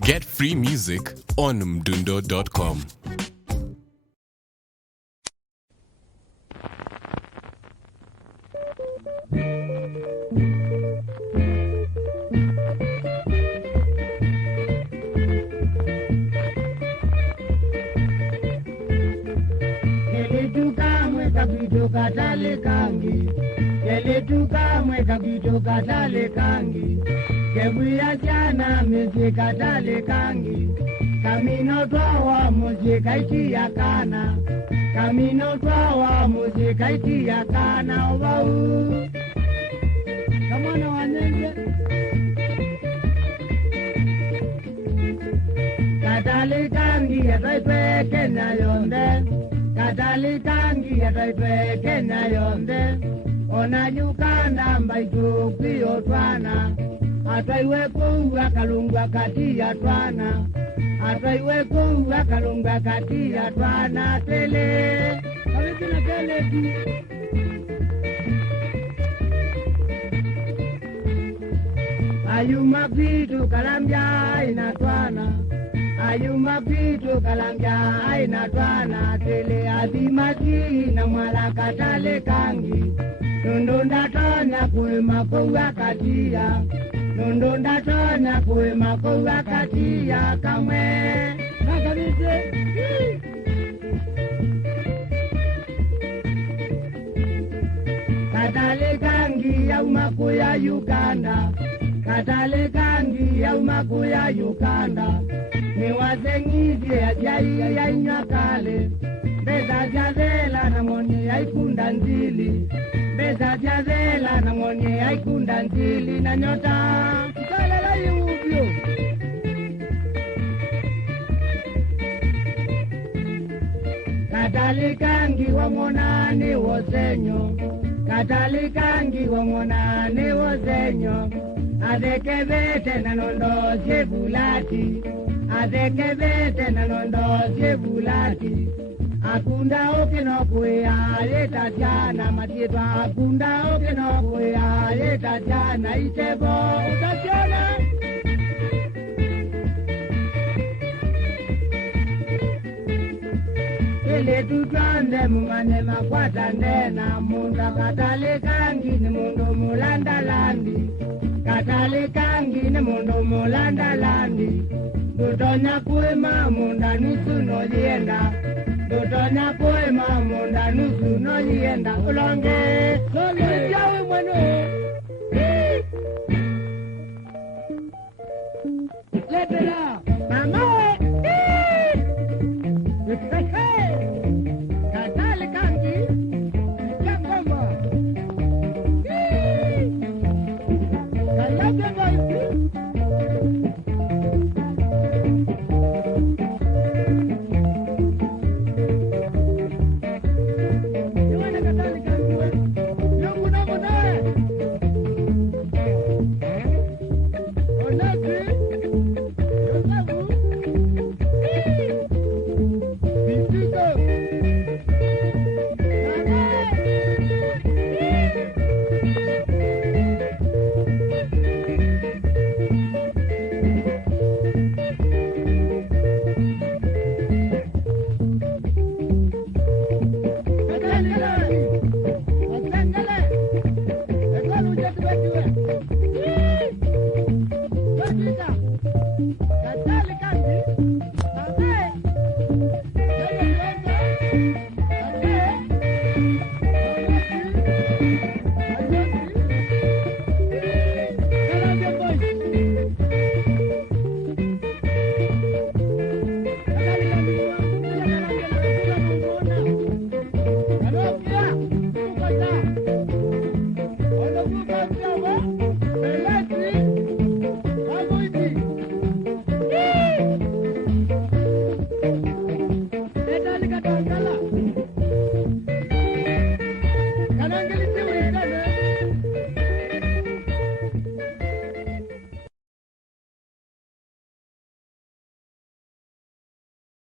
Get free music on mdundo.com. Katale kangi, keletuka mweka kitu katale kangi, kebuya jana mezi katale kangi, kamino twawa muzika iti ya kana, kamino twawa muzika iti ya kana obau. Kamona wanenge katale kangi ya taipe kenya yonde, katale kangi ya taipe kenya yonde, ona nyukanda mbaitu kuyo twana, ataiwe kuwa kalungwa kati ya twana, ataiwe kuwa kalungwa kati ya twana tele, kawekina tele tu. Ayuma vitu kalambya inatwana, ayuma vitu kalambya inatwana tele adimati na mwala katale kangi, nondo ndatona kuima kuwa katia, nondo ndatona kuima kuwa katia kamwe nakabise. Katale kangi ya umakuya Uganda, katale kangi ya umakuya Uganda, ni wazengizi ya jai ya inyakale, beza jazela na moni ya ikunda nzili, beza jazela na moni ya ikunda nzili na nyota kalela yubyo. Katale kangi wa monani wozenyo, katale kangi wa monani wozenyo, adekebete na nondo sebulati, adekebete na nondo sebulati, akunda oke no kuya leta jana matietwa, akunda oke no kuya leta jana itebo utachana. Ele tutande mumane makwata ndena, munda katale kangi ni mundu mulanda landi, katale kangi ni mundu mulanda landi, dutonya kuima munda nusu no lienda, dutonya kuima munda nusu no lienda, ulonge soli jawe mwano.